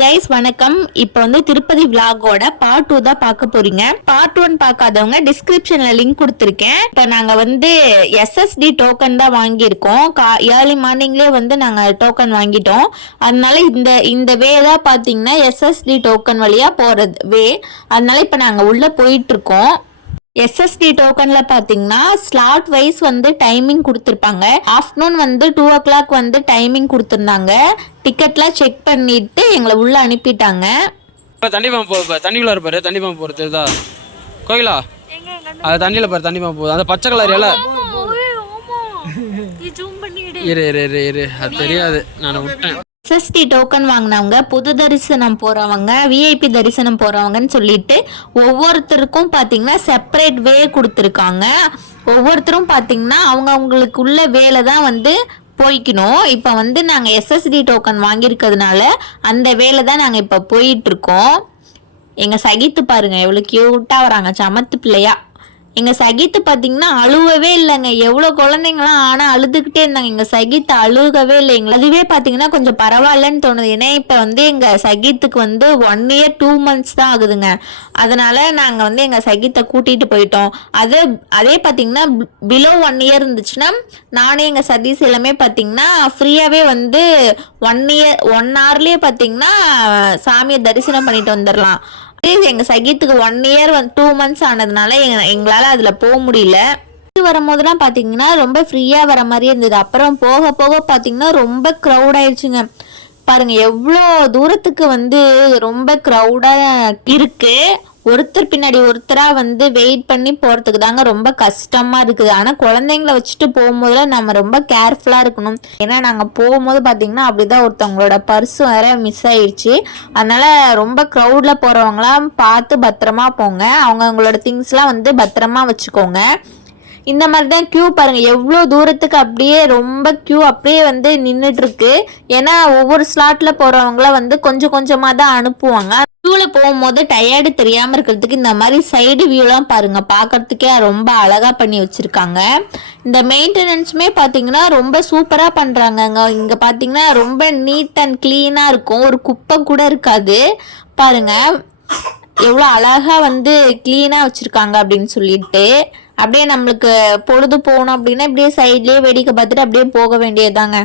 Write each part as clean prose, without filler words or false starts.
Guys வணக்கம். இப்போ வந்து திருப்பதி விலாகோட பார்ட் 2 தான் பார்க்க போறீங்க. பார்ட் 1 பார்க்காதவங்க டிஸ்கிரிப்ஷன்ல லிங்க் கொடுத்துருக்கேன். இப்போ நாங்க வந்து SSD டோக்கன் தான் வாங்கியிருக்கோம். ஏர்லி மார்னிங்லேயே வந்து நாங்க டோக்கன் வாங்கிட்டோம். அதனால இந்த வே தான் பார்த்தீங்கன்னா SSD டோக்கன் வழியா போறது வே. அதனால இப்போ நாங்க உள்ள போயிட்டு இருக்கோம். SSD டோக்கன்ல பாத்தீங்கன்னா ஸ்லாட் வைஸ் வந்து டைமிங் கொடுத்துருப்பாங்க. ஆஃப்டர்நூன் வந்து 2 o'clock வந்து டைமிங் கொடுத்துருந்தாங்க. டிக்கெட்லாம் செக் பண்ணிட்டு எங்களை உள்ள அனுப்பிட்டாங்க. தண்ணி பாம்பு போகுது, தண்ணிக்குள்ள இருப்பாரு. தண்ணி பாம்பு போகிறது தான் கோயிலா, அது தண்ணியில் பாரு. தண்ணி பாம்பு போகுது, அந்த பச்சை கலர் எல்லாம் இரு அது தெரியாது, நான் விட்டேன். SSD டோக்கன் வாங்கினவங்க, புது தரிசனம் போறவங்க, விஐபி தரிசனம் போறவங்கன்னு சொல்லிட்டு ஒவ்வொருத்தருக்கும் பாத்தீங்கன்னா செப்பரேட் வே கொடுத்துருக்காங்க. ஒவ்வொருத்தரும் பாத்தீங்கன்னா அவங்களுக்குள்ள வேலை தான் வந்து போய்க்கணும். இப்போ வந்து நாங்கள் SSD டோக்கன் வாங்கியிருக்கிறதுனால அந்த வேலை தான் நாங்கள் இப்போ போயிட்டு இருக்கோம். எங்கள் சகித்து பாருங்க எவ்வளோ கியூட்டாக வராங்க, சமத்து பிள்ளையா. எங்கள் சகித்து பார்த்தீங்கன்னா அழுகவே இல்லைங்க. எவ்வளோ குழந்தைங்களாம் ஆனால் அழுதுகிட்டே இருந்தாங்க. எங்கள் சகித்து அழுகவே இல்லைங்க. அதுவே பார்த்தீங்கன்னா கொஞ்சம் பரவாயில்லன்னு தோணுது. ஏன்னா இப்போ வந்து எங்கள் சகித்துக்கு வந்து 1 year 2 months தான் ஆகுதுங்க. அதனால நாங்கள் வந்து எங்கள் சகித்தை கூட்டிகிட்டு போயிட்டோம். அதே பார்த்தீங்கன்னா பிலோ 1 year இருந்துச்சுன்னா நானே எங்கள் சதீஷ் எல்லாமே பார்த்தீங்கன்னா ஃப்ரீயாகவே வந்து 1 hourலேயே பார்த்தீங்கன்னா சாமியை தரிசனம் பண்ணிட்டு வந்துடலாம். எங்க சகித்துக்கு 1 year 2 months ஆனதுனால எங்களால அதுல போக முடியல. வரும்போதெல்லாம் பாத்தீங்கன்னா ரொம்ப ஃப்ரீயா வர மாதிரி இருந்தது. அப்புறம் போக போக பாத்தீங்கன்னா ரொம்ப க்ரௌட் ஆயிடுச்சுங்க. பாருங்க எவ்வளோ தூரத்துக்கு வந்து ரொம்ப க்ரௌடா இருக்கு. ஒருத்தர் பின்னாடி ஒருத்தரா வந்து வெயிட் பண்ணி போறதுக்கு தாங்க ரொம்ப கஷ்டமா இருக்குது. ஆனா குழந்தைங்களை வச்சுட்டு போகும்போதுல நம்ம ரொம்ப கேர்ஃபுல்லா இருக்கணும். ஏன்னா நாங்க போகும்போது பாத்தீங்கன்னா அப்படிதான் ஒருத்தவங்களோட பர்ஸ் வேற மிஸ் ஆயிடுச்சு. அதனால ரொம்ப க்ரௌட்ல போறவங்களாம் பார்த்து பத்திரமா போங்க. அவங்களோட திங்ஸ்லாம் வந்து பத்திரமா வச்சுக்கோங்க. இந்த மாதிரி தான் கியூ பாருங்க எவ்வளோ தூரத்துக்கு அப்படியே ரொம்ப கியூ அப்படியே வந்து நின்றுட்டு இருக்கு. ஏன்னா ஒவ்வொரு ஸ்லாட்ல போறவங்கள வந்து கொஞ்சம் கொஞ்சமா தான் அனுப்புவாங்க. கியூல போகும்போது டயர்டு தெரியாம இருக்கிறதுக்கு இந்த மாதிரி சைடு வியூலாம் பாருங்க, பார்க்கறதுக்கே ரொம்ப அழகா பண்ணி வச்சிருக்காங்க. இந்த மெயின்டெனன்ஸுமே பார்த்தீங்கன்னா ரொம்ப சூப்பரா பண்றாங்க. இங்க பார்த்தீங்கன்னா ரொம்ப நீட் அண்ட் கிளீனா இருக்கும். ஒரு குப்பை கூட இருக்காது. பாருங்க எவ்வளோ அழகா வந்து கிளீனா வச்சிருக்காங்க அப்படின்னு சொல்லிட்டு. அப்படியே நம்மளுக்கு பொழுது போகணும் அப்படின்னா இப்படியே சைட்லேயே வேடிக்கை பார்த்துட்டு அப்படியே போக வேண்டியதாங்க.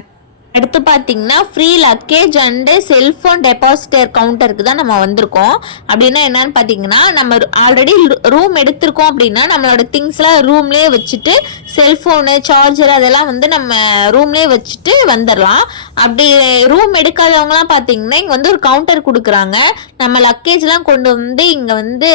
அடுத்து பார்த்தீங்கன்னா free luggage and cellphone depositor கவுண்டருக்கு தான் நம்ம வந்திருக்கோம். அப்படின்னா என்னன்னு பார்த்தீங்கன்னா நம்ம ஆல்ரெடி ரூம் எடுத்திருக்கோம் அப்படின்னா நம்மளோட திங்ஸ்லாம் ரூம்லேயே வச்சுட்டு செல்ஃபோனு சார்ஜர் அதெல்லாம் வந்து நம்ம ரூம்லேயே வச்சுட்டு வந்துடலாம். அப்படி ரூம் எடுக்காதவங்களாம் பார்த்தீங்கன்னா இங்கே வந்து ஒரு கவுண்டர் கொடுக்குறாங்க. நம்ம லக்கேஜ்லாம் கொண்டு வந்து இங்கே வந்து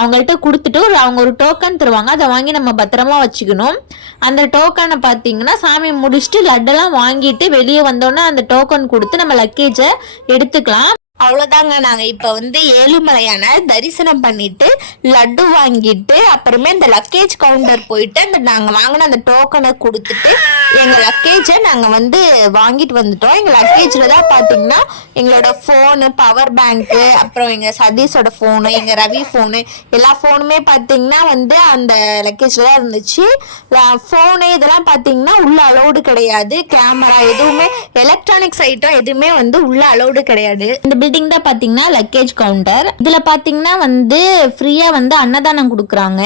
அவங்கள்ட்ட கொடுத்துட்டு அவங்க ஒரு டோக்கன் தருவாங்க. அதை வாங்கி நம்ம பத்திரமா வச்சுக்கணும். அந்த டோக்கனை பார்த்தீங்கன்னா சாமி முடிச்சுட்டு லட்டெல்லாம் வாங்கிட்டு வெளியே வந்தோன்னா அந்த டோக்கன் கொடுத்து நம்ம லக்கேஜை எடுத்துக்கலாம். அவ்வளோதாங்க. நாங்கள் இப்போ வந்து ஏழுமலையான தரிசனம் பண்ணிட்டு லட்டு வாங்கிட்டு அப்புறமே அந்த லக்கேஜ் கவுண்டர் போயிட்டு நாங்கள் வாங்கின அந்த டோக்கனை கொடுத்துட்டு எங்கள் லக்கேஜை நாங்கள் வந்து வாங்கிட்டு வந்துட்டோம். எங்கள் லக்கேஜில் தான் பார்த்தீங்கன்னா எங்களோட ஃபோனு, பவர் பேங்க்கு, அப்புறம் எங்கள் சதீஷோட ஃபோனு, எங்கள் ரவி ஃபோனு, எல்லா ஃபோனுமே பார்த்தீங்கன்னா வந்து அந்த லக்கேஜில் தான் இருந்துச்சு. ஃபோனு இதெல்லாம் பார்த்தீங்கன்னா உள்ள அலௌடு கிடையாது. கேமரா எதுவுமே எலக்ட்ரானிக்ஸ் ஐட்டம் எதுவுமே வந்து உள்ள அலௌடு கிடையாது. இந்த பில்டிங் தான் பார்த்தீங்கன்னா லக்கேஜ் கவுண்டர். இதில் பார்த்தீங்கன்னா வந்து ஃப்ரீயாக வந்து அன்னதானம் கொடுக்குறாங்க.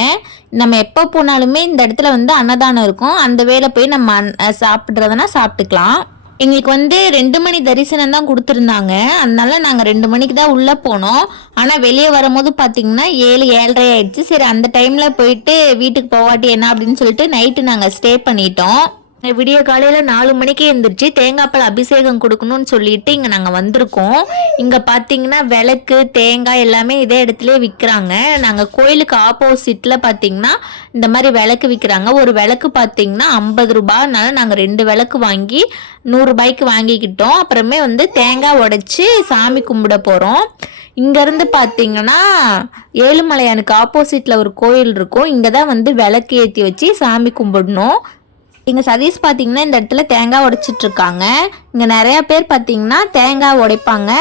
நம்ம எப்போ போனாலுமே இந்த இடத்துல வந்து அன்னதானம் இருக்கும். அந்த வேலை போய் நம்ம சாப்பிட்றதுனா சாப்பிட்டுக்கலாம். எங்களுக்கு வந்து 2 மணி தரிசனம் தான் கொடுத்துருந்தாங்க. அதனால நாங்கள் 2 மணிக்கு தான் உள்ளே போனோம். ஆனால் வெளியே வரும்போது பார்த்தீங்கன்னா 7-7:30 ஆயிடுச்சு. சரி அந்த டைமில் போயிட்டு வீட்டுக்கு போவாட்டி என்ன அப்படின்னு சொல்லிட்டு நைட்டு நாங்கள் ஸ்டே பண்ணிட்டோம். விடிய காலையில் 4 மணிக்கே எழுந்திரிச்சு தேங்காய்பால் அபிஷேகம் கொடுக்கணும்னு சொல்லிட்டு இங்கே நாங்கள் வந்திருக்கோம். இங்கே பார்த்தீங்கன்னா விளக்கு, தேங்காய் எல்லாமே இதே இடத்துல விற்கிறாங்க. நாங்கள் கோயிலுக்கு ஆப்போசிட்டில் பார்த்தீங்கன்னா இந்த மாதிரி விளக்கு விற்கிறாங்க. ஒரு விளக்கு பார்த்தீங்கன்னா 50 ரூபாய்னால நாங்கள் 2 விளக்கு வாங்கி 100 ரூபாய்க்கு வாங்கிக்கிட்டோம். அப்புறமே வந்து தேங்காய் உடைச்சி சாமி கும்பிட போகிறோம். இங்கேருந்து பார்த்தீங்கன்னா ஏழுமலையானுக்கு ஆப்போசிட்டில் ஒரு கோயில் இருக்கும். இங்கே தான் வந்து விளக்கு ஏற்றி வச்சு சாமி கும்பிடணும். இங்கே சதீஷ் பார்த்தீங்கன்னா இந்த இடத்துல தேங்காய் உடைச்சிட்ருக்காங்க. இங்கே நிறையா பேர் பார்த்தீங்கன்னா தேங்காய் உடைப்பாங்க.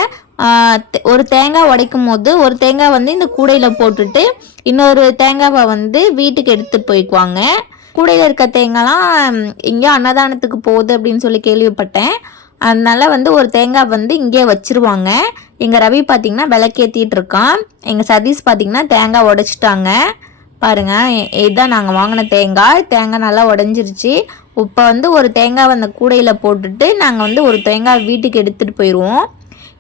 ஒரு தேங்காய் உடைக்கும் போது ஒரு தேங்காய் வந்து இந்த கூடையில் போட்டுட்டு இன்னொரு தேங்காவை வந்து வீட்டுக்கு எடுத்துகிட்டு போய்க்குவாங்க. கூடையில் இருக்க தேங்காய்லாம் எங்கேயோ அன்னதானத்துக்கு போகுது அப்படின்னு சொல்லி கேள்விப்பட்டேன். அதனால வந்து ஒரு தேங்காய் வந்து இங்கே வச்சிருவாங்க. எங்கள் ரவி பார்த்திங்கன்னா விளக்கேற்றிட்டு இருக்கான். எங்கள் சதீஷ் பார்த்திங்கன்னா தேங்காய் உடைச்சிட்டாங்க. பாருங்கள், இதுதான் நாங்கள் வாங்கின தேங்காய் நல்லா உடஞ்சிருச்சு. இப்போ வந்து ஒரு தேங்காய் அந்த கூடையில் போட்டுட்டு நாங்கள் வந்து ஒரு தேங்காய் வீட்டுக்கு எடுத்துகிட்டு போயிடுவோம்.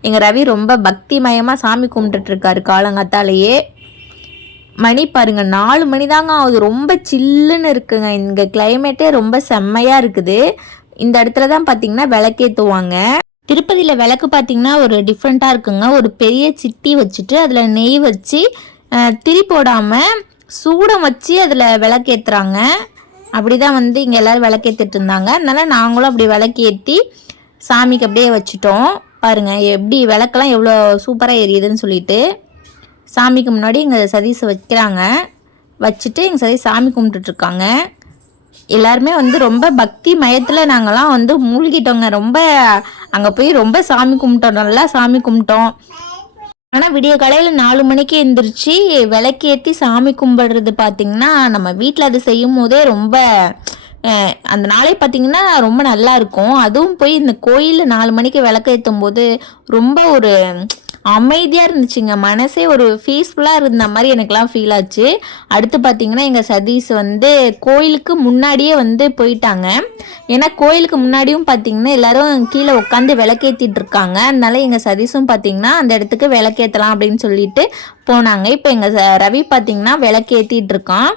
எங்கள் ரவி ரொம்ப பக்திமயமாக சாமி கும்பிட்டுட்ருக்காரு காலங்காத்தாலேயே. மணி பாருங்கள் 4 மணி தாங்க ஆகுது. ரொம்ப சில்லுன்னு இருக்குங்க. இங்கே கிளைமேட்டே ரொம்ப செம்மையாக இருக்குது. இந்த இடத்துல தான் பார்த்திங்கன்னா விளக்கேற்றுவாங்க. திருப்பதியில் விளக்கு பார்த்திங்கன்னா ஒரு டிஃப்ரெண்ட்டாக இருக்குங்க. ஒரு பெரிய சிட்டி வச்சுட்டு அதில் நெய் வச்சு திரி போடாமல் சூடம் வச்சு அதில் விளக்கேற்றுறாங்க. அப்படி தான் வந்து இங்கே எல்லோரும் விளக்கேற்றிட்டு இருந்தாங்க. அதனால் நாங்களும் அப்படி விளக்கேற்றி சாமிக்கு அப்படியே வச்சுட்டோம். பாருங்கள் எப்படி விளக்கெல்லாம் எவ்வளோ சூப்பராக எரியுதுன்னு சொல்லிட்டு. சாமிக்கு முன்னாடி எங்கள் சதீஷை வைக்கிறாங்க. வச்சுட்டு எங்கள் சதீஷ் சாமி கும்பிட்டுட்ருக்காங்க. எல்லாருமே வந்து ரொம்ப பக்தி மயத்தில் நாங்கள்லாம் வந்து மூழ்கிட்டோங்க. ரொம்ப அங்கே போய் ரொம்ப சாமி கும்பிட்டோம், நல்லா சாமி கும்பிட்டோம். ஆனால் விடிய காலையில் 4 மணிக்கு எழுந்திரிச்சு விளக்கேற்றி சாமி கும்பிடுறது பார்த்திங்கன்னா நம்ம வீட்டில் அது செய்யும் போதே ரொம்ப அந்த நாளே பார்த்திங்கன்னா ரொம்ப நல்லா இருக்கும். அதுவும் போய் இந்த கோயிலில் 4 மணிக்கு விளக்கு ஏற்றும் போது ரொம்ப ஒரு அமைதியாக இருந்துச்சுங்க. மனசே ஒரு பீஸ்ஃபுல்லாக இருந்த மாதிரி எனக்குலாம் ஃபீல் ஆச்சு. அடுத்து பார்த்திங்கன்னா எங்கள் சதீஷ் வந்து கோயிலுக்கு முன்னாடியே வந்து போயிட்டாங்க. ஏன்னா கோயிலுக்கு முன்னாடியும் பார்த்திங்கன்னா எல்லோரும் கீழே உட்காந்து விளக்கேற்றிட்டு இருக்காங்க. அதனால எங்கள் சதீஷும் பார்த்திங்கன்னா அந்த இடத்துக்கு விளக்கேற்றலாம் அப்படின்னு சொல்லிட்டு போனாங்க. இப்போ எங்கள் ரவி பார்த்திங்கன்னா விளக்கேற்றிட்டு இருக்கான்.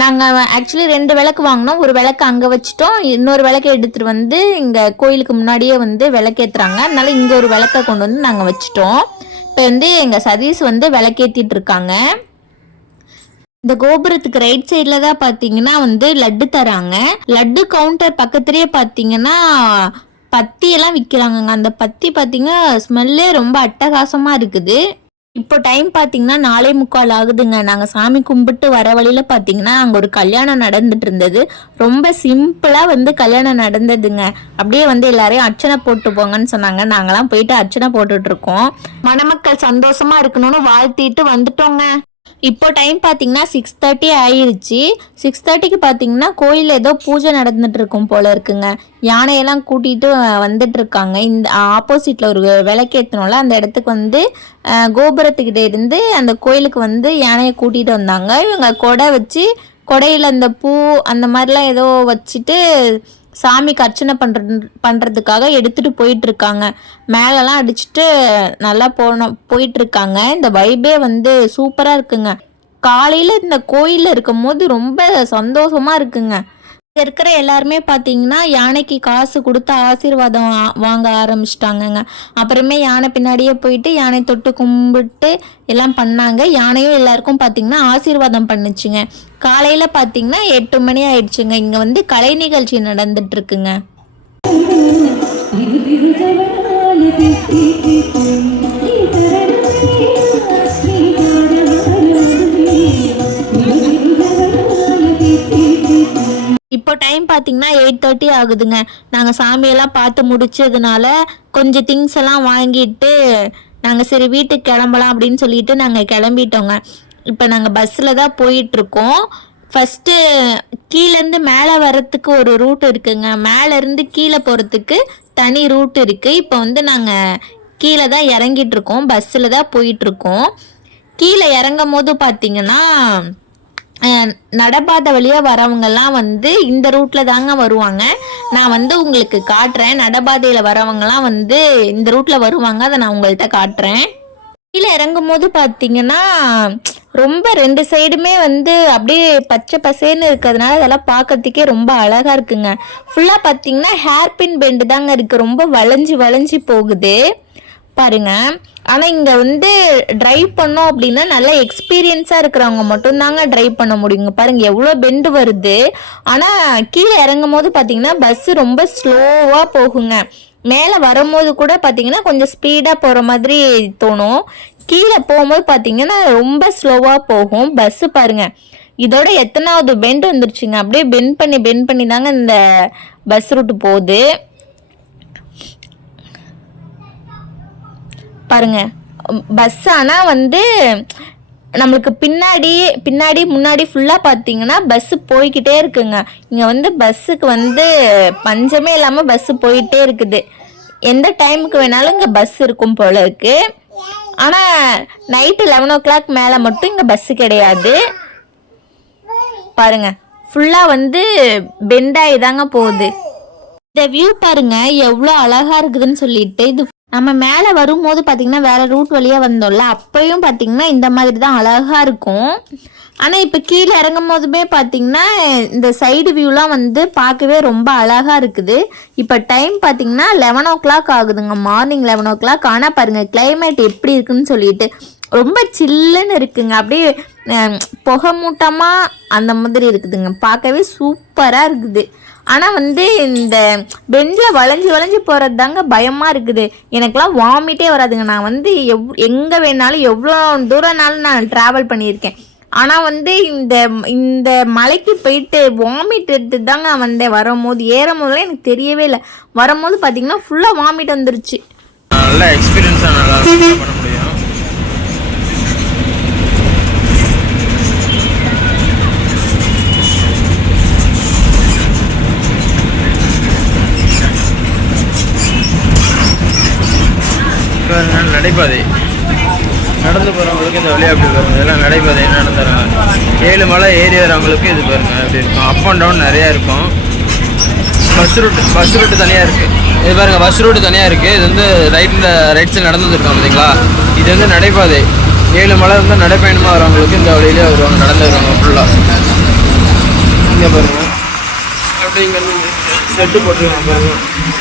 நாங்கள் ஆக்சுவலி 2 விளக்கு வாங்கினோம். ஒரு விளக்கு அங்கே வச்சுட்டோம், இன்னொரு விளக்கு எடுத்துகிட்டு வந்து இங்கே கோயிலுக்கு முன்னாடியே வந்து விளக்கேற்றுறாங்க. அதனால இங்கே ஒரு விளக்கை கொண்டு வந்து நாங்கள் வச்சுட்டோம். இப்போ வந்து எங்கள் சதீஷ் வந்து விளக்கேற்றிட்டு இருக்காங்க. இந்த கோபுரத்துக்கு ரைட் சைடில் தான் பார்த்தீங்கன்னா வந்து லட்டு தராங்க. லட்டு கவுண்டர் பக்கத்துலேயே பார்த்தீங்கன்னா பத்தியெல்லாம் விற்கிறாங்கங்க. அந்த பத்தி பார்த்தீங்கன்னா ஸ்மெல்லே ரொம்ப அட்டகாசமாக இருக்குது. இப்போ டைம் பார்த்தீங்கன்னா 4:45 ஆகுதுங்க. நாங்கள் சாமி கும்பிட்டு வர வழியில் பார்த்தீங்கன்னா அங்கே ஒரு கல்யாணம் நடந்துட்டு இருந்தது. ரொம்ப சிம்பிளாக வந்து கல்யாணம் நடந்ததுங்க. அப்படியே வந்து எல்லாரையும் அர்ச்சனை போட்டு போங்கன்னு சொன்னாங்க. நாங்களாம் போயிட்டு அர்ச்சனை போட்டுட்ருக்கோம். மணமக்கள் சந்தோஷமாக இருக்கணும்னு வாழ்த்திட்டு வந்துட்டோங்க. இப்போ டைம் பார்த்தீங்கன்னா 6:30 ஆயிடுச்சு. 6:30க்கு பார்த்தீங்கன்னா கோயிலில் ஏதோ பூஜை நடந்துட்டு இருக்கும் போல இருக்குங்க. யானையெல்லாம் கூட்டிகிட்டு வந்துட்டு இருக்காங்க. இந்த ஆப்போசிட்டில் ஒரு விளக்கேற்றணும்ல அந்த இடத்துக்கு வந்து கோபுரத்துக்கிட்ட இருந்து அந்த கோயிலுக்கு வந்து யானையை கூட்டிகிட்டு வந்தாங்க. இவங்க கொடை வச்சு கொடையில் அந்த பூ அந்த மாதிரிலாம் ஏதோ வச்சுட்டு சாமிக்கு அர்ச்சனை பண்ணுறதுக்காக எடுத்துகிட்டு போயிட்டுருக்காங்க. மேலெல்லாம் அடிச்சுட்டு நல்லா போயிட்டுருக்காங்க. இந்த வைபே வந்து சூப்பராக இருக்குங்க. காலையில் இந்த கோயிலில் இருக்கும் போது ரொம்ப சந்தோஷமாக இருக்குங்க. இங்கே இருக்கிற எல்லாருமே பார்த்தீங்கன்னா யானைக்கு காசு கொடுத்து ஆசீர்வாதம் வாங்க ஆரம்பிச்சிட்டாங்கங்க. அப்புறமே யானை பின்னாடியே போயிட்டு யானை தொட்டு கும்பிட்டு எல்லாம் பண்ணாங்க. யானையும் எல்லாருக்கும் பார்த்தீங்கன்னா ஆசீர்வாதம் பண்ணுச்சுங்க. காலையில் பார்த்தீங்கன்னா 8 மணி ஆயிடுச்சுங்க. இங்கே வந்து கலை நிகழ்ச்சி நடந்துட்டு இருக்குங்க. இப்போ டைம் பார்த்தீங்கன்னா 8:30 ஆகுதுங்க. நாங்கள் சாமியெல்லாம் பார்த்து முடிச்சதுனால கொஞ்சம் திங்ஸ் எல்லாம் வாங்கிட்டு நாங்கள் சரி வீட்டுக்கு கிளம்பலாம் அப்படின்னு சொல்லிட்டு நாங்கள் கிளம்பிட்டோங்க. இப்போ நாங்கள் பஸ்ஸில் தான் போயிட்டுருக்கோம். ஃபஸ்ட்டு கீழேருந்து மேலே வர்றதுக்கு ஒரு ரூட் இருக்குங்க. மேலேருந்து கீழே போகிறதுக்கு தனி ரூட் இருக்குது. இப்போ வந்து நாங்கள் கீழே தான் இறங்கிட்டுருக்கோம். பஸ்ஸில் தான் போயிட்டுருக்கோம். கீழே இறங்கும் போது பார்த்தீங்கன்னா நடப்பாதை வழியாக வரவங்கெல்லாம் வந்து இந்த ரூட்டில் தாங்க வருவாங்க. நான் வந்து உங்களுக்கு காட்டுறேன். நடப்பாதையில் வரவங்கலாம் வந்து இந்த ரூட்டில் வருவாங்க. அதை நான் உங்கள்கிட்ட காட்டுறேன். கீழே இறங்கும் போது பார்த்தீங்கன்னா ரொம்ப 2 சைடுமே வந்து அப்படியே பச்சை பசேன்னு இருக்கிறதுனால அதெல்லாம் பார்க்கறதுக்கே ரொம்ப அழகாக இருக்குங்க. ஃபுல்லாக பார்த்தீங்கன்னா ஹேர்பின் பெண்டு தாங்க இருக்குது. ரொம்ப வளைஞ்சி வளைஞ்சி போகுது பாருங்க. ஆனால் இங்கே வந்து ட்ரைவ் பண்ணோம் அப்படின்னா நல்ல எக்ஸ்பீரியன்ஸாக இருக்கிறவங்க மட்டும்தாங்க ட்ரைவ் பண்ண முடியுங்க. பாருங்கள் எவ்வளோ பெண்டு வருது. ஆனால் கீழே இறங்கும் போது பார்த்தீங்கன்னா பஸ்ஸு ரொம்ப ஸ்லோவாக போகுங்க. மேலே வரும்போது கூட பார்த்தீங்கன்னா கொஞ்சம் ஸ்பீடாக போகிற மாதிரி தோணும். கீழே போகும்போது பார்த்தீங்கன்னா ரொம்ப ஸ்லோவாக போகும் பஸ்ஸு. பாருங்கள் இதோட எத்தனாவது பெண்டு வந்துருச்சுங்க. அப்படியே பெண்ட் பண்ணி தாங்க இந்த பஸ் ரூட்டு போகுது. பாருங்க பஸ். ஆனால் வந்து நம்மளுக்கு பின்னாடி முன்னாடி ஃபுல்லாக பார்த்தீங்கன்னா பஸ்ஸு போய்கிட்டே இருக்குங்க. இங்கே வந்து பஸ்ஸுக்கு வந்து பஞ்சமே இல்லாமல் பஸ்ஸு போயிட்டே இருக்குது. எந்த டைமுக்கு வேணாலும் இங்கே பஸ் இருக்கும் போல இருக்கு. ஆனால் நைட்டு 11 o'clock மேலே மட்டும் இங்கே பஸ்ஸு கிடையாது. பாருங்க ஃபுல்லாக வந்து பெண்டாகி தாங்க போகுது. இந்த வியூ பாருங்க எவ்வளோ அழகா இருக்குதுன்னு சொல்லிட்டு. இது நம்ம மேலே வரும்போது பார்த்தீங்கன்னா வேற ரூட் வழியாக வந்தோம்ல, அப்பயும் பார்த்தீங்கன்னா இந்த மாதிரி தான் அழகா இருக்கும். ஆனால் இப்போ கீழே இறங்கும் போதுமே பார்த்தீங்கன்னா இந்த சைடு வியூலாம் வந்து பார்க்கவே ரொம்ப அழகா இருக்குது. இப்போ டைம் பார்த்தீங்கன்னா 11 o'clock ஆகுதுங்க, மார்னிங் 11 o'clock. ஆனால் பாருங்க கிளைமேட் எப்படி இருக்குன்னு சொல்லிட்டு ரொம்ப சில்லுன்னு இருக்குங்க. அப்படியே புகை மூட்டமாக அந்த மாதிரி இருக்குதுங்க, பார்க்கவே சூப்பராக இருக்குது. ஆனால் வந்து இந்த பெஞ்சில் வளைஞ்சி போகிறது தாங்க பயமாக இருக்குது. எனக்கெலாம் வாமிட்டே வராதுங்க. நான் வந்து எங்கே வேணாலும் எவ்வளோ தூரம்னாலும் நான் ட்ராவல் பண்ணியிருக்கேன். ஆனால் வந்து இந்த மலைக்கு போயிட்டு வாமிட் எடுத்து தாங்க வந்தேன். வரும்போது ஏறும் போதெல்லாம் எனக்கு தெரியவே இல்லை. வரும்போது பார்த்தீங்கன்னா ஃபுல்லாக வாமிட் வந்துருச்சு. நல்ல எக்ஸ்பீரியன்ஸாக நல்லா பண்ண முடியும். நடைபாதை நடந்து போகிறவங்களுக்கு இந்த வழியாக அப்படி பாருங்க, இதெல்லாம் நடைபாதை நடந்துறாங்க. 7 மலை ஏறி வரவங்களுக்கு இது பாருங்க அப்படி இருக்கும். அப் அண்ட் டவுன் நிறையா இருக்கும். பஸ் ரூட்டு தனியாக இருக்குது. இது பாருங்க பஸ் ரூட்டு தனியாக இருக்குது. இது வந்து ரைட் சைடு நடந்து வந்துருக்கோம் பார்த்தீங்களா. இது வந்து நடைபாதை. 7 மலை வந்து நடைப்பயணமாக வரவங்களுக்கு இந்த வழியிலே வருவாங்க, நடந்து வருவாங்க ஃபுல்லாக. இங்கே பாருங்க அப்படி இங்கே செட்டு போட்டுருக்காங்க பாருங்க.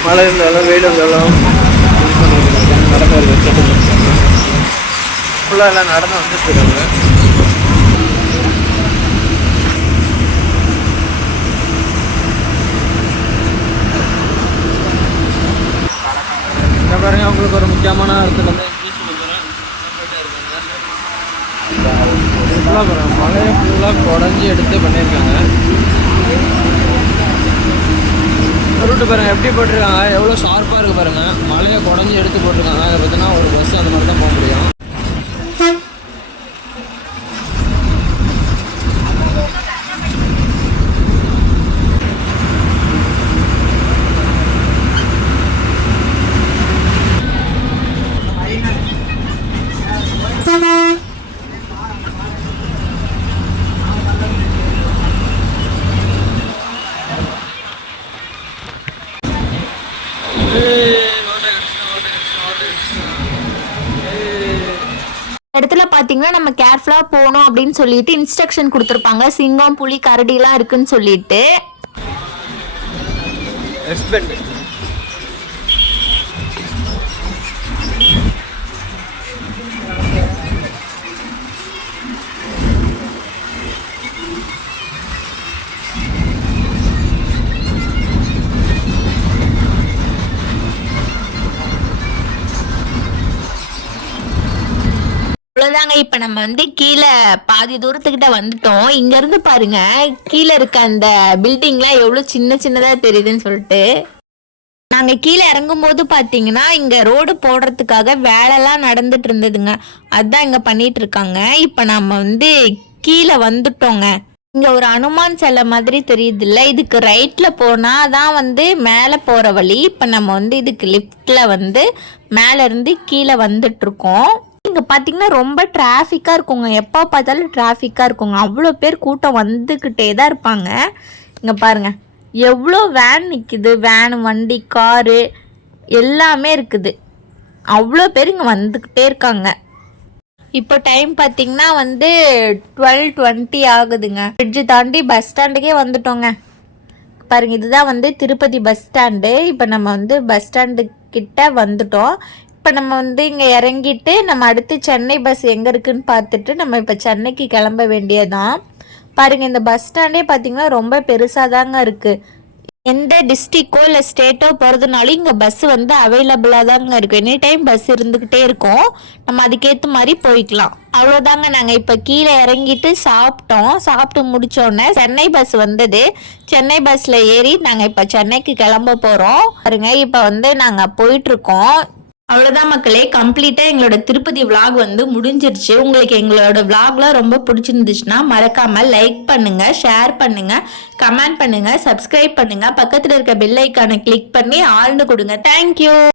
மழை இருந்தாலும் வெயில் இருந்தாலும் நடந்து வருது. செட்டு போட்டுருக்காங்க ஃபுல்லாக எல்லாம் நடந்து வந்துட்டு இருக்காங்க. பாருங்க அவங்களுக்கு ஒரு முக்கியமான இடத்துல வந்து ஃபுல்லாக பாருங்க மலையை ஃபுல்லாக குடஞ்சி எடுத்து பண்ணியிருக்காங்க. ரூட்டு பாருங்கள் எப்படி போட்டிருக்காங்க, எவ்வளோ ஷார்ப்பாக இருக்குது பாருங்கள். மலையை குடஞ்சி எடுத்து போட்டிருக்காங்க. அதை பார்த்தீங்கன்னா ஒரு பஸ் அந்த மாதிரி தான் போக முடியும். இடத்துல பார்த்தீங்கன்னா நம்ம கேர்ஃபுல்லாக போகணும் அப்படின்னு சொல்லிட்டு இன்ஸ்ட்ரக்ஷன் கொடுத்துருப்பாங்க. சிங்கம், புலி, கரடிலாம் இருக்குன்னு சொல்லிட்டு. அவ்வளோதாங்க. இப்போ நம்ம வந்து கீழே பாதி தூரத்துக்கிட்ட வந்துட்டோம். இங்கேருந்து பாருங்க கீழே இருக்க அந்த பில்டிங்லாம் எவ்வளோ சின்னதாக தெரியுதுன்னு சொல்லிட்டு. நாங்கள் கீழே இறங்கும்போது பார்த்தீங்கன்னா இங்கே ரோடு போடுறதுக்காக வேலைலாம் நடந்துட்டு இருந்ததுங்க. அதுதான் இங்கே பண்ணிட்டு இருக்காங்க. இப்போ நம்ம வந்து கீழே வந்துட்டோங்க. இங்கே ஒரு அனுமான் சிலை மாதிரி தெரியுது இல்லை, இதுக்கு ரைட்டில் போனால் தான் வந்து மேலே போகிற வழி. இப்போ நம்ம வந்து இதுக்கு லெஃப்டில் வந்து மேலேருந்து கீழே வந்துட்ருக்கோம். இங்கே பார்த்தீங்கன்னா ரொம்ப டிராஃபிக்காக இருக்குங்க. எப்போ பார்த்தாலும் டிராஃபிக்காக இருக்குங்க. அவ்வளோ பேர் கூட்டம் வந்துக்கிட்டே தான் இருப்பாங்க. இங்கே பாருங்கள் எவ்வளோ வேன் நிற்குது. வேன், வண்டி, காரு எல்லாமே இருக்குது. அவ்வளோ பேர் இங்கே வந்துக்கிட்டே இருக்காங்க. இப்போ டைம் பார்த்தீங்கன்னா வந்து 12:20 ஆகுதுங்க. பிரிட்ஜு தாண்டி பஸ் ஸ்டாண்டுக்கே வந்துட்டோங்க. பாருங்கள் இதுதான் வந்து திருப்பதி பஸ் ஸ்டாண்டு. இப்போ நம்ம வந்து பஸ் ஸ்டாண்டு கிட்ட வந்துட்டோம். இப்போ நம்ம வந்து இங்கே இறங்கிட்டு நம்ம அடுத்து சென்னை பஸ் எங்கே இருக்குதுன்னு பார்த்துட்டு நம்ம இப்போ சென்னைக்கு கிளம்ப வேண்டியதான். பாருங்கள் இந்த பஸ் ஸ்டாண்டே பார்த்திங்கன்னா ரொம்ப பெருசாக தாங்க இருக்குது. எந்த டிஸ்ட்ரிக்கோ இல்லை ஸ்டேட்டோ போகிறதுனாலும் இங்கே பஸ் வந்து அவைலபிளாக தாங்க இருக்கும். எனி டைம் பஸ் இருந்துக்கிட்டே இருக்கும். நம்ம அதுக்கேற்ற மாதிரி போய்க்கலாம். அவ்வளோதாங்க. நாங்கள் இப்போ கீழே இறங்கிட்டு சாப்பிட்டோம். சாப்பிட்டு முடித்தோடனே சென்னை பஸ் வந்தது. சென்னை பஸ்ஸில் ஏறி நாங்கள் இப்போ சென்னைக்கு கிளம்ப போகிறோம். பாருங்க இப்போ வந்து நாங்கள் போயிட்டுருக்கோம். அவ்வளோதான் மக்களே, கம்ப்ளீட்டாக எங்களோட திருப்பதி விளாக் வந்து முடிஞ்சிருச்சு. உங்களுக்கு எங்களோட விளாக்லாம் ரொம்ப பிடிச்சிருந்துச்சுன்னா மறக்காமல் லைக் பண்ணுங்கள், ஷேர் பண்ணுங்கள், கமெண்ட் பண்ணுங்கள், சப்ஸ்கிரைப் பண்ணுங்கள். பக்கத்தில் இருக்க பெல் ஐக்கானை கிளிக் பண்ணி ஆள்னு கொடுங்க. தேங்க்யூ.